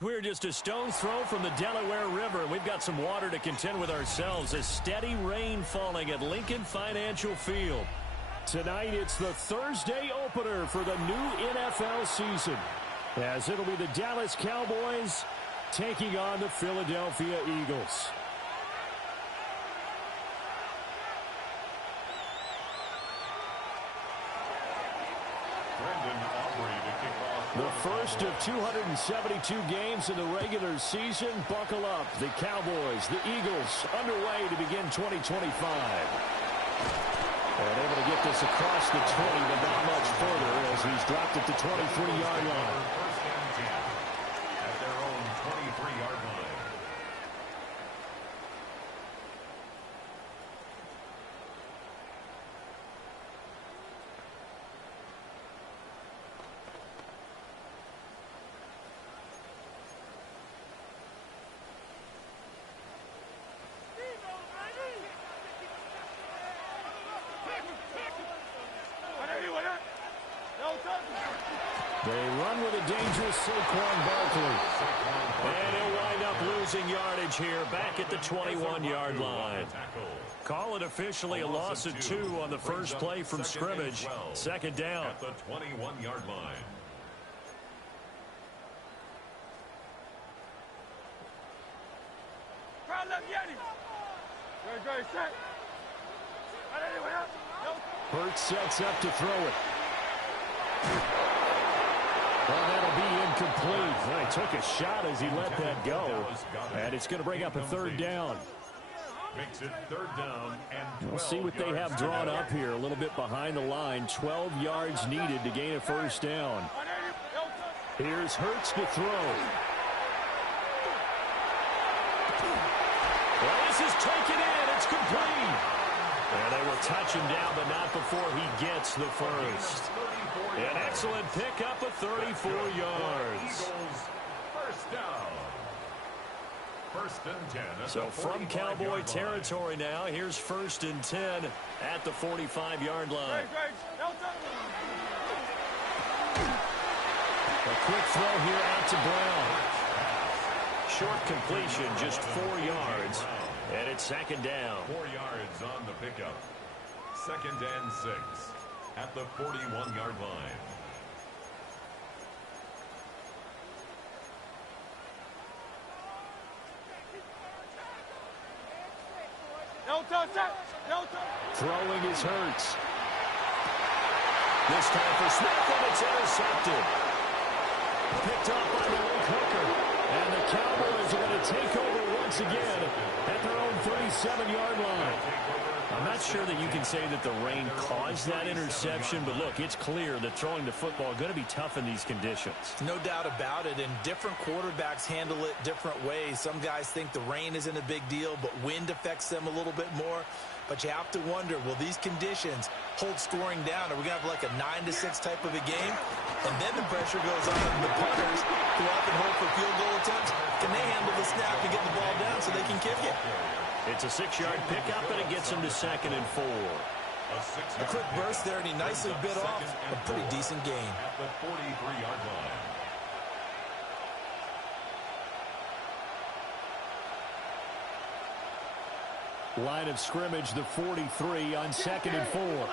We're just a stone's throw from the Delaware River. We've got some water to contend with ourselves. A steady rain falling at Lincoln Financial Field. Tonight, it's the Thursday opener for the new NFL season, as it'll be the Dallas Cowboys taking on the Philadelphia Eagles. The first of 272 games in the regular season. Buckle up. The Cowboys, the Eagles, underway to begin 2025. And able to get this across the 20, but not much further as he's dropped at the 23-yard line. First and 10 at their own 23-yard line. They run with a dangerous Saquon Barkley. And he'll wind up losing yardage here back at the 21-yard line. Call it officially a loss of 2 on the first play from scrimmage. Second down. At the 21-yard line. Hurts sets up to throw it. Well, that'll be incomplete. Well, he took a shot as he let that go. And it's going to bring up a third down. Makes it third down and We'll see what they have drawn up here. A little bit behind the line. 12 yards needed to gain a first down. Here's Hurts to throw. Well, this is taken in. It's complete. And they will touch him down, but not before he gets the first. An excellent pickup of 34 yards. First down. First and 10. So from Cowboy territory now, here's first and 10 at the 45-yard line. A quick throw here out to Brown. Short completion, just 4 yards. And it's second down. 4 yards on the pickup. Second and 6 at the 41-yard line. Throwing is Hurts. This time for Smith, and it's intercepted. Picked up by the Luke Hooker. And the Cowboys are going to take over once again at their own 37-yard line. I'm not sure that you can say that the rain caused that interception, but look, it's clear that throwing the football is going to be tough in these conditions. No doubt about it, and different quarterbacks handle it different ways. Some guys think the rain isn't a big deal, but wind affects them a little bit more. But you have to wonder, will these conditions hold scoring down? Are we going to have like a 9-6 type of a game? And then the pressure goes on the punters who often hope for field goal attempts. Can they handle the snap and get the ball down so they can kick it? It's a 6-yard pickup, and it gets them to second and 4. A quick burst there, and he nicely bit off a pretty decent gain. At the 43-yard line. Line of scrimmage, the 43 on second and 4.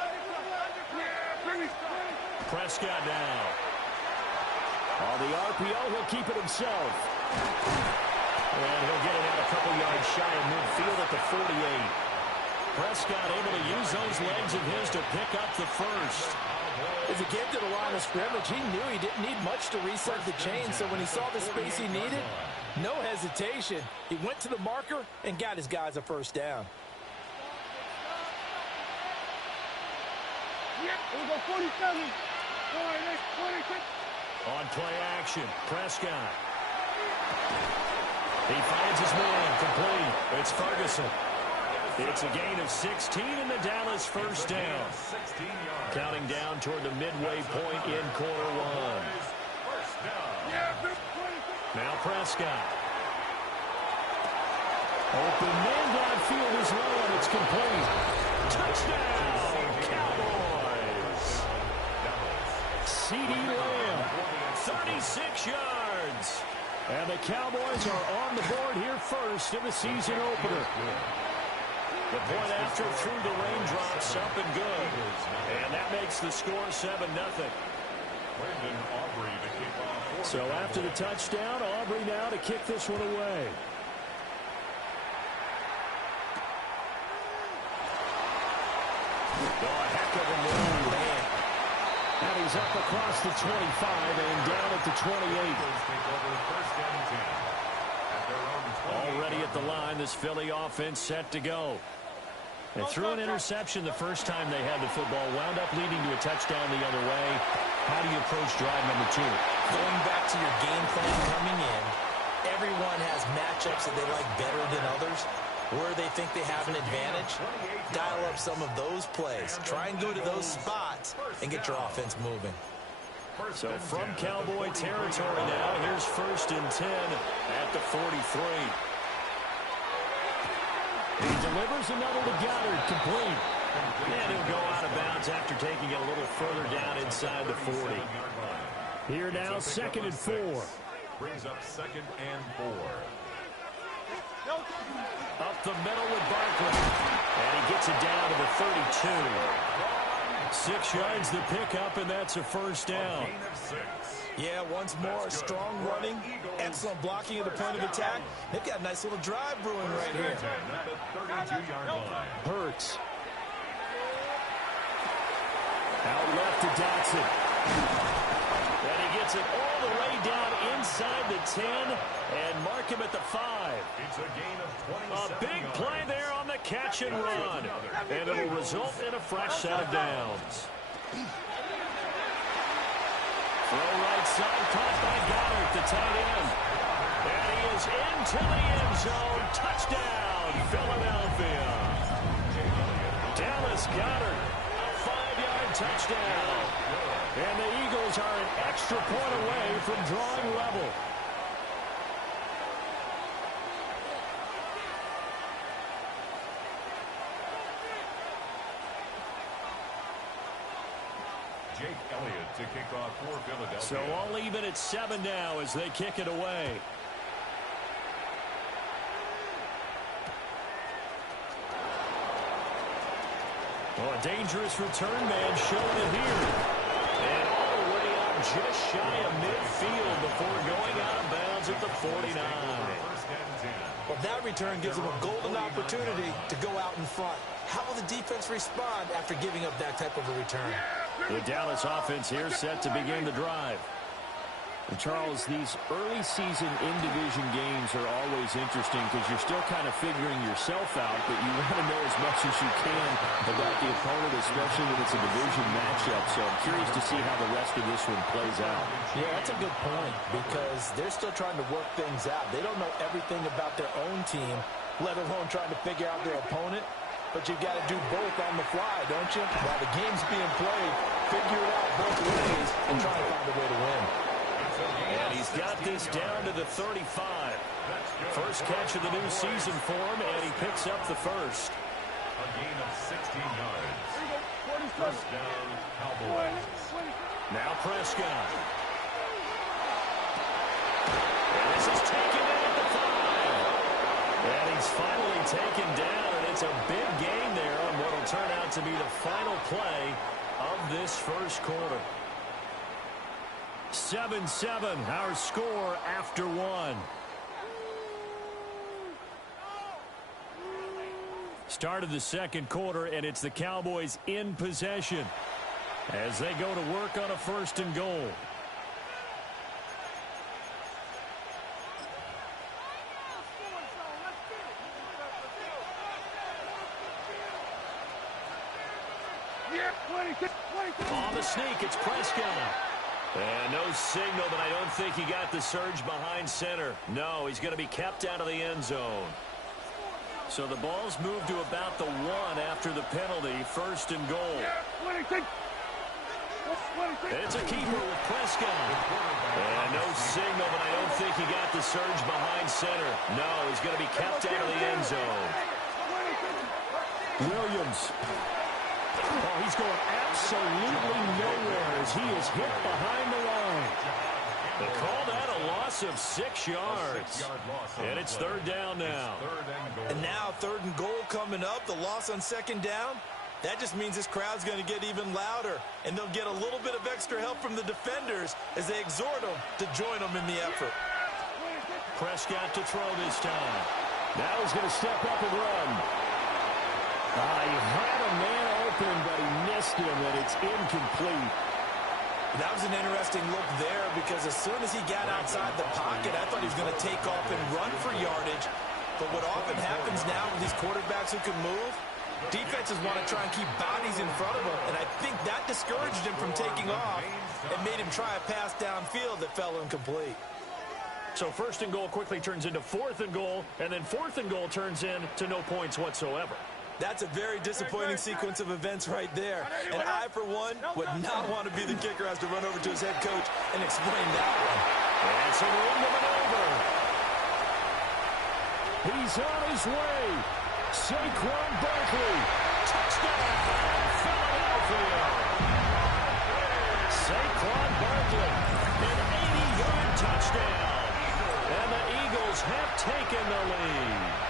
Prescott now. On the RPO, he'll keep it himself. And he'll get it out a couple yards shy of midfield at the 48. Prescott able to use those legs of his to pick up the first. As he came to the line of scrimmage, he knew he didn't need much to reset the chain, so when he saw the space he needed, no hesitation. He went to the marker and got his guys a first down. On play action, Prescott. He finds his man, complete. It's Ferguson. It's a gain of 16 in the Dallas first down. Counting down toward the midway point in quarter one. Now Prescott. Open man downfield is low, and it's complete. Touchdown, Cowboys. CeeDee Lamb, 36 yards. And the Cowboys are on the board here first in the season opener. The point after through the raindrops, up and good. And that makes the score 7-0. So after the touchdown, Aubrey now to kick this one away. Oh, a heck of a move, man. And he's up across the 25 and down at the 28. Already at the line, this Philly offense set to go. And threw an interception the first time they had the football, wound up leading to a touchdown the other way. How do you approach drive number 2? Going back to your game plan coming in, everyone has matchups that they like better than others. Where they think they have an advantage, dial up some of those plays. Try and go to those spots and get your offense moving. So from Cowboy territory now, here's 1st and 10 at the 43. He delivers another to Goddard, complete. And he'll go out of bounds after taking it a little further down inside the 40. Here now, 2nd and 4. Brings up 2nd and 4. Up the middle with Barkley. And he gets it down to the 32. 6 yards the pickup, and that's a 1st down. Yeah, once more, strong running, excellent blocking at the point of attack. They've got a nice little drive brewing right here. Hurts. Out left to Dotson. And he gets it all the way down inside the 10 and mark him at the 5. It's a gain of 27 A big play there on the catch and run. And it will result in a fresh set of downs. Throw right side, caught by Goddard, the tight end. And he is into the end zone. Touchdown, Philadelphia. Dallas Goddard, a 5-yard touchdown. And the Eagles are an extra point away from drawing level. Jake Elliott to kick off for Philadelphia. So all even at 7 now as they kick it away. Well, a dangerous return man showing it here. And all the way up just shy of midfield before going out of bounds at the 49. Well, that return gives them a golden opportunity to go out in front. How will the defense respond after giving up that type of a return? The Dallas offense here set to begin the drive. And Charles, these early season in-division games are always interesting because you're still kind of figuring yourself out, but you want to know as much as you can about the opponent, especially when it's a division matchup. So I'm curious to see how the rest of this one plays out. Yeah, that's a good point because they're still trying to work things out. They don't know everything about their own team, let alone trying to figure out their opponent. But you've got to do both on the fly, don't you? While the game's being played, figure it out both ways and try to find a way to win. And he's got this down to the 35. First catch of the new season for him, and he picks up the first. A gain of 16 yards. First down, Cowboys. Now Prescott. And this is taken in at the 5. And he's finally taken down, and it's a big gain there on what will turn out to be the final play of this first quarter. 7-7, our score after 1. Start of the second quarter, and it's the Cowboys in possession as they go to work on a 1st and goal. On the sneak, it's Prescott. And no signal, but I don't think he got the surge behind center. No, he's going to be kept out of the end zone. So the ball's moved to about the 1 after the penalty, 1st and goal. It's a keeper with Prescott. And no signal, but I don't think he got the surge behind center. No, he's going to be kept out of the end zone. Williams. Oh, he's going absolutely nowhere as he is hit behind the line. They call that a loss loss of 6 yards. And it's third down now. And now 3rd and goal coming up. The loss on 2nd down. That just means this crowd's going to get even louder. And they'll get a little bit of extra help from the defenders as they exhort them to join them in the effort. Prescott to throw this time. Now he's going to step up and run. He had a man open, but he missed him, and it's incomplete. That was an interesting look there because as soon as he got outside the pocket, I thought he was going to take off and run for yardage. But what often happens now with these quarterbacks who can move, defenses want to try and keep bodies in front of him, and I think that discouraged him from taking off and made him try a pass downfield that fell incomplete. So 1st and goal quickly turns into 4th and goal, and then 4th and goal turns into no points whatsoever. That's a very disappointing sequence of events right there. And I, for one, would not want to be the kicker has to run over to his head coach and explain that one. It's a room of maneuver. He's on his way. Saquon Barkley. Touchdown, Philadelphia. Saquon Barkley, an 80-yard touchdown. And the Eagles have taken the lead.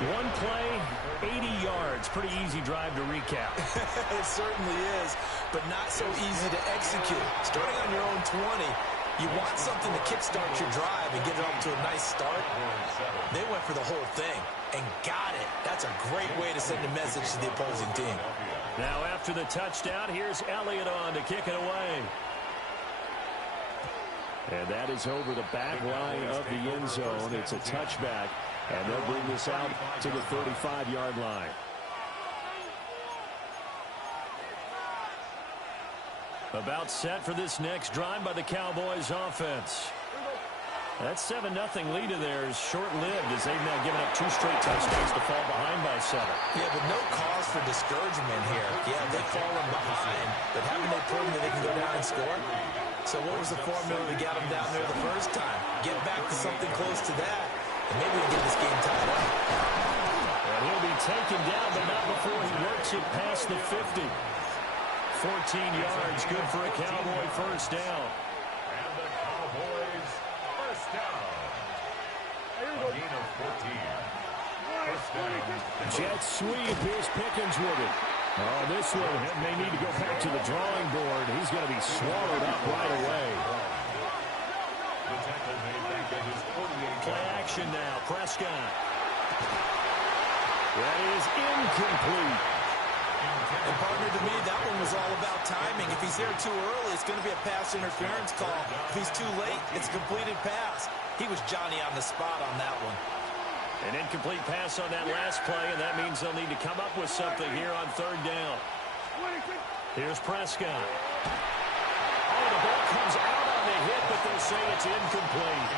One play, 80 yards. Pretty easy drive to recap. It certainly is, but not so easy to execute. Starting on your own 20, you want something to kickstart your drive and get it off to a nice start. They went for the whole thing and got it. That's a great way to send a message to the opposing team. Now after the touchdown, here's Elliott on to kick it away. And that is over the back line of the end zone. It's a touchback, and they'll bring this out to the 35-yard line. About set for this next drive by the Cowboys offense. That 7-0 lead of theirs short-lived as they've now given up 2 straight touchdowns to fall behind by 7. Yeah, but no cause for discouragement here. Yeah, they've fallen behind, but haven't they proven that they can go down and score? So what was the formula to get them down there the first time? Get back to something close to that, and maybe we'll get this game tied up. And he'll be taken down, but not before he works it past the 50. 14 yards, good for a Cowboy first down. And the Cowboys first down. A gain of 14. First down. Jet sweep. Here's Pickens with it. Oh, this one may need to go back to the drawing board. He's going to be swallowed up right away. The tackle made back at his 48. Play action now. Prescott. That is incomplete. And partner, to me, that one was all about timing. If he's there too early, it's going to be a pass interference call. If he's too late, it's a completed pass. He was Johnny on the spot on that one. An incomplete pass on that last play, and that means they'll need to come up with something here on 3rd down. Here's Prescott. Oh, the ball comes out on the hit, but they'll say it's incomplete.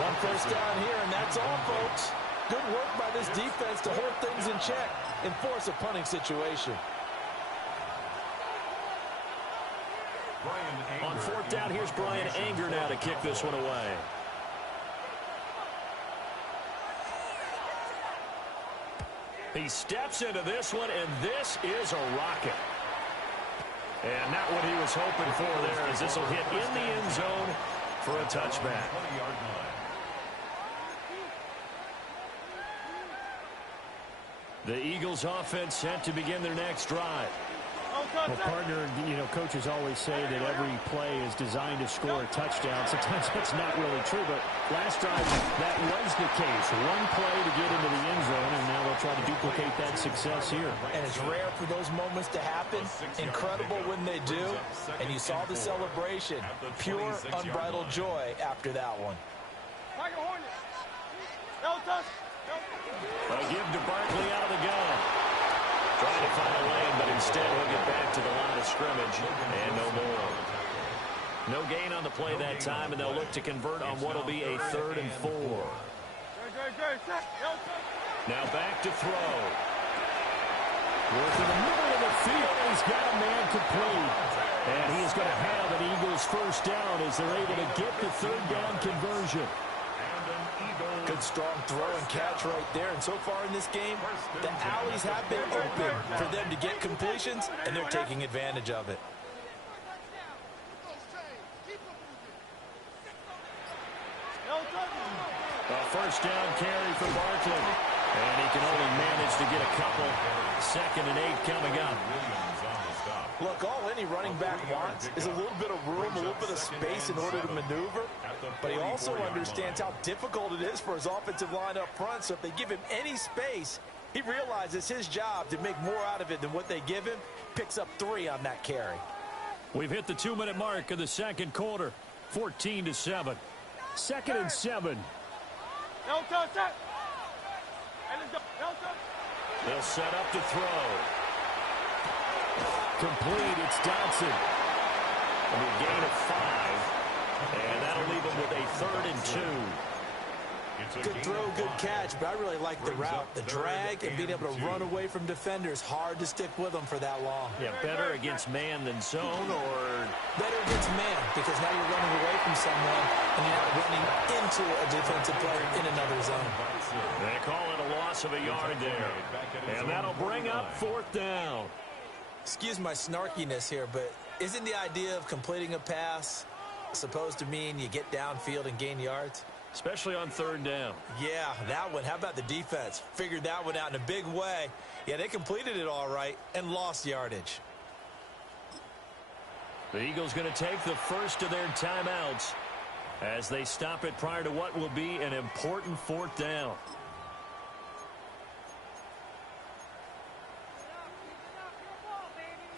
One first down here, and that's all, folks. Good work by this defense to hold things in check and force a punting situation. On 4th down, here's Brian Anger now to kick this one away. He steps into this one, and this is a rocket. And not what he was hoping for there, as this will hit in the end zone for a touchback. The Eagles offense set to begin their next drive. Well, partner, you know, coaches always say that every play is designed to score a touchdown. Sometimes that's not really true, but last drive, that was the case. One play to get into the end zone, and now they'll try to duplicate that success here. And it's rare for those moments to happen. Incredible when they do. And you saw the celebration. Pure, unbridled joy after that one. A give to Barkley out of the gun. Trying to find a lane, but instead he'll get back to the line of scrimmage, and no more. No gain on the play that time, and they'll look to convert on what will be a 3rd and 4. Now back to throw. Worth in the middle of the field. He's got a man complete. And he is going to have an Eagles first down as they're able to get the 3rd down conversion. Good strong throw and catch right there. And so far in this game, the alleys have been open for them to get completions, and they're taking advantage of it. A first down carry for Barkley. And he can only manage to get a couple. 2nd and 8 coming up. Look, all any running back wants is a little bit of room, a little bit of space in order to maneuver. But he also understands how difficult it is for his offensive line up front. So if they give him any space, he realizes his job to make more out of it than what they give him. Picks up 3 on that carry. We've hit the 2-minute mark of the second quarter. 14-7. 2nd and 7. They'll set up to throw. Complete. It's Dodson. And a gain of 5. And that'll leave him with a 3rd and 2. Good throw, good catch, but I really like the route. The drag and being able to run away from defenders. Hard to stick with them for that long. Yeah, better against man than zone, or better against man, because now you're running away from someone and you're not running into a defensive player in another zone. They call it a loss of a yard there. And that'll bring up 4th down. Excuse my snarkiness here, but isn't the idea of completing a pass supposed to mean you get downfield and gain yards? Especially on 3rd down. Yeah, that one. How about the defense? Figured that one out in a big way. Yeah, they completed it all right and lost yardage. The Eagles going to take the first of their timeouts as they stop it prior to what will be an important 4th down.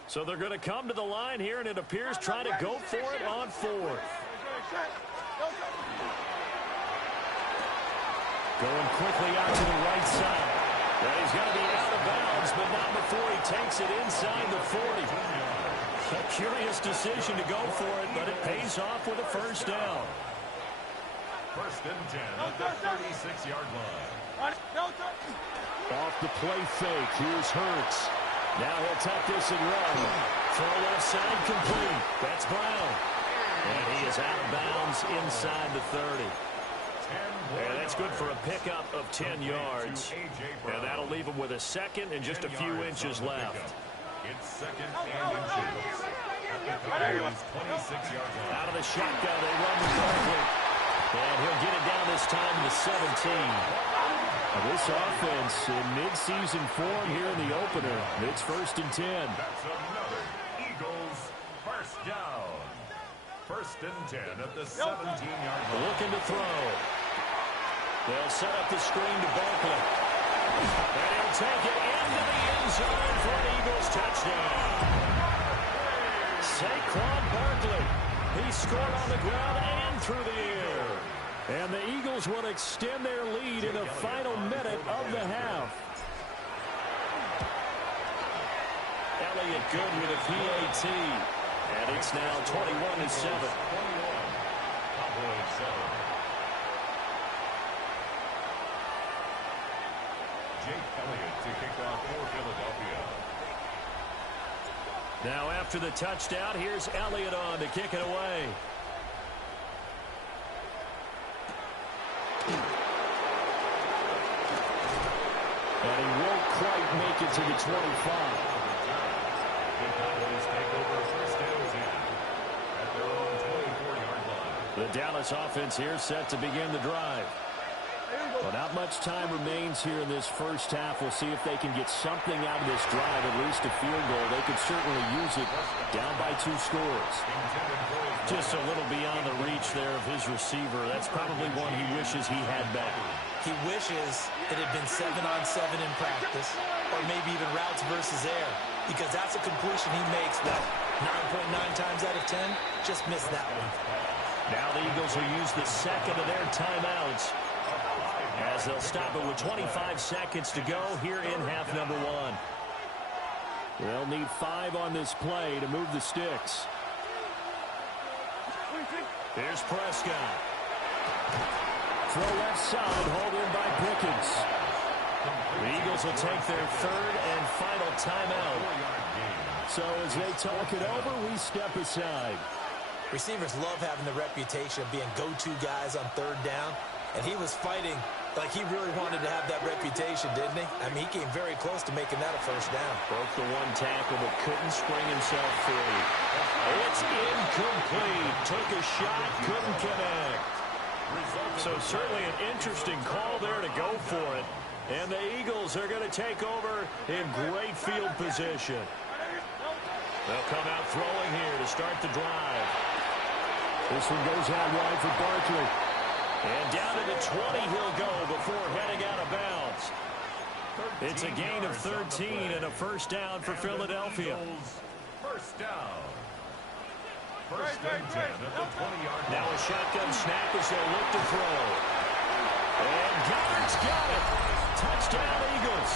So they're going to come to the line here, and it appears trying to go for it on 4th. Going quickly out to the right side. And he's going to be out of bounds, but not before he takes it inside the 40. A curious decision to go for it, but it pays off with a first down. 1st and 10 at the 36-yard line. Off the play fake. Here's Hurts. Now he'll tuck this and run. Throw left side complete. That's Brown. And he is out of bounds inside the 30. And that's good for a pickup of 10 yards. And that'll leave him with a 2nd and just a few inches left. It's 2nd and inches. At the Cowboys' 26-yard line. Out of the shotgun, they run the Barkley. And he'll get it down this time to 17. This offense in mid-season form here in the opener. It's 1st and 10. That's another Eagles first down. 1st and 10 at the 17-yard line. Looking to throw. They'll set up the screen to Barkley. And he'll take it into the end zone for an Eagles touchdown. Saquon Barkley. He scored on the ground and through the air. And the Eagles will extend their lead in the final minute of the half. Elliott good with a PAT. And it's now 21-7. Cowboys 7. Jake Elliott to kick off for Philadelphia. Now after the touchdown, here's Elliott on to kick it away. And he won't quite make it to the 25. The Cowboys take over 1st and 10 at their own 24-yard line. The Dallas offense here set to begin the drive. Well, not much time remains here in this first half. We'll see if they can get something out of this drive, at least a field goal. They could certainly use it down by 2 scores. Just a little beyond the reach there of his receiver. That's probably one he wishes he had back. He wishes it had been 7-on-7 in practice, or maybe even routes versus air, because that's a completion he makes that 9.9 times out of 10. Just missed that one. Now the Eagles will use the 2nd of their timeouts as they'll stop it with 25 seconds to go here in half number 1. They'll need 5 on this play to move the sticks. Here's Prescott. Throw left side, hauled in by Pickens. The Eagles will take their 3rd and final timeout. So as they talk it over, we step aside. Receivers love having the reputation of being go-to guys on 3rd down, and he was fighting like he really wanted to have that reputation, didn't he? I mean, he came very close to making that a first down. Broke the 1 tackle, but couldn't spring himself free. It's incomplete. Took a shot, couldn't connect. So certainly an interesting call there to go for it. And the Eagles are going to take over in great field position. They'll come out throwing here to start the drive. This one goes out wide for Barkley. And down to the 20 he'll go before heading out of bounds. It's a gain of 13 and a first down for Philadelphia. First down. First and 10 at the 20-yard line. Now a shotgun snap as they look to throw. And Goddard's got it. Touchdown, Eagles.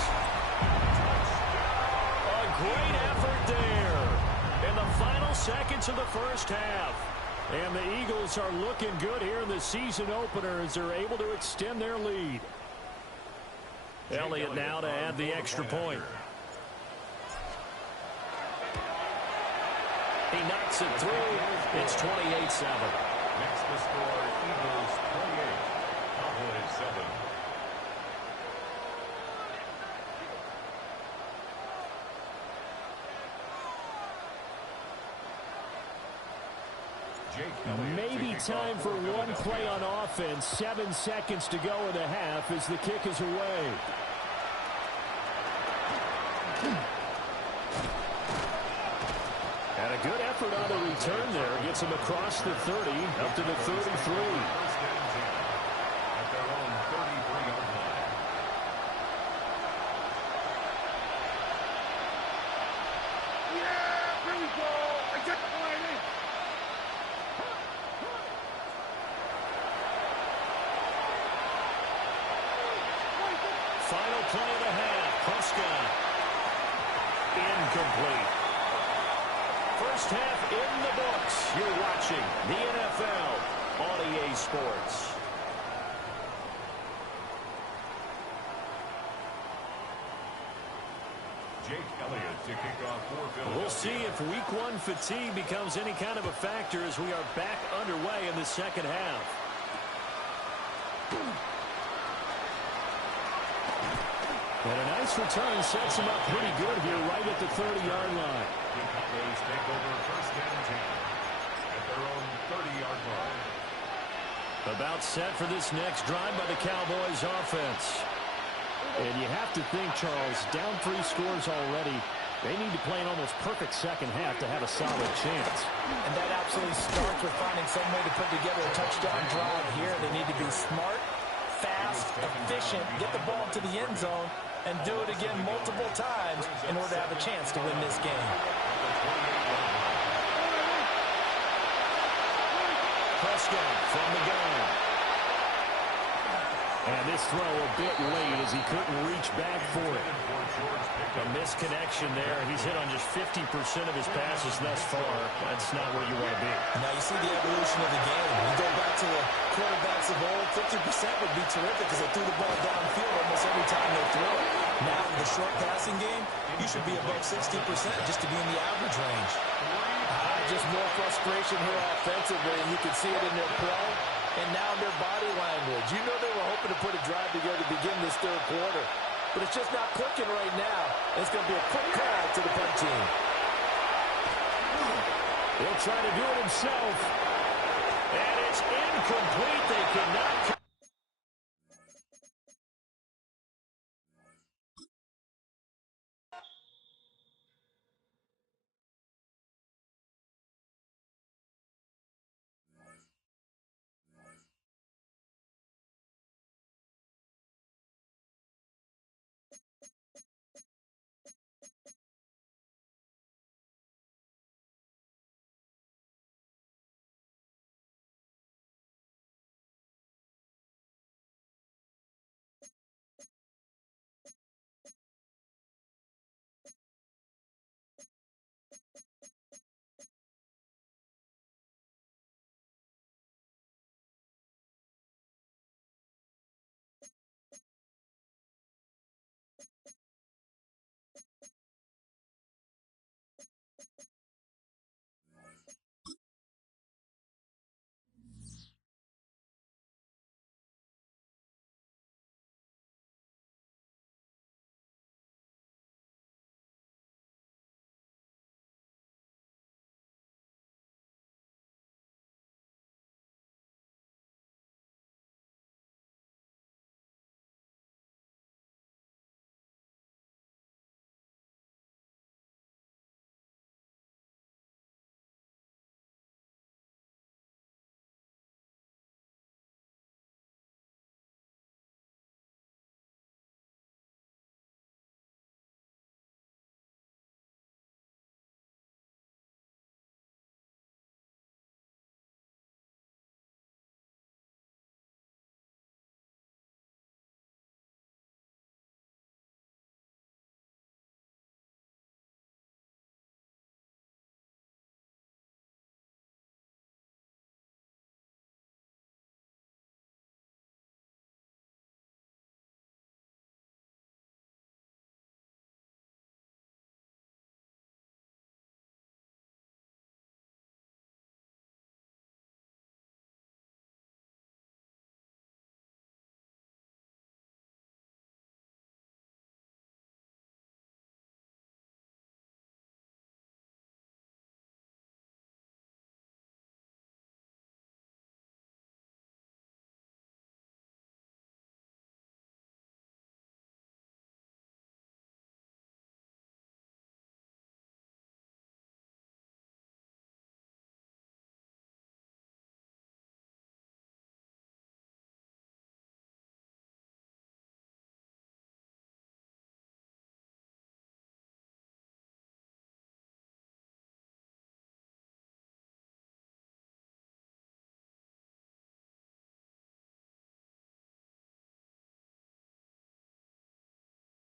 A great effort there in the final seconds of the first half. And the Eagles are looking good here in the season opener as they're able to extend their lead. Elliott now to add the extra point. He knocks it through. It's 28-7. Next to score, Eagles 28, Cowboys 7. Maybe time for one play on offense. 7 seconds to go in the half as the kick is away. And a good effort on the return there. Gets him across the 30, up to the 33. First and 10 at their own 33-yard line. Yeah, here we go. I got the line. Final play of the half. Prescott. Incomplete. First half in the books. You're watching the NFL on EA Sports. Jake Elliott to kick off for Philadelphia. We'll see if week one fatigue becomes any kind of a factor as we are back underway in the second half. And a nice return sets him up pretty good here right at the 30-yard line. The Cowboys take over first and 10 at their own 30-yard line. About set for this next drive by the Cowboys offense. And you have to think, Charles, down 3 scores already. They need to play an almost perfect second half to have a solid chance. And that absolutely starts with finding some way to put together a touchdown drive here. They need to be smart, fast, efficient, get the ball to the end zone, and do it again multiple times in order to have a chance to win this game. Prescott from the gun. And this throw a bit late as he couldn't reach back for it. A misconnection there. He's hit on just 50% of his passes thus far. That's not where you want to be. Now you see the evolution of the game. You go back to the quarterbacks of old, 50% would be terrific because they threw the ball downfield almost every time they threw it. Now in the short passing game, you should be above 60% just to be in the average range. Just more frustration here offensively, and you can see it in their play and now their body language. You know they were hoping to put a drive together to begin this third quarter, but it's just not clicking right now. It's going to be a quick call to the punt team. He'll try to do it himself, And it's incomplete. They cannot.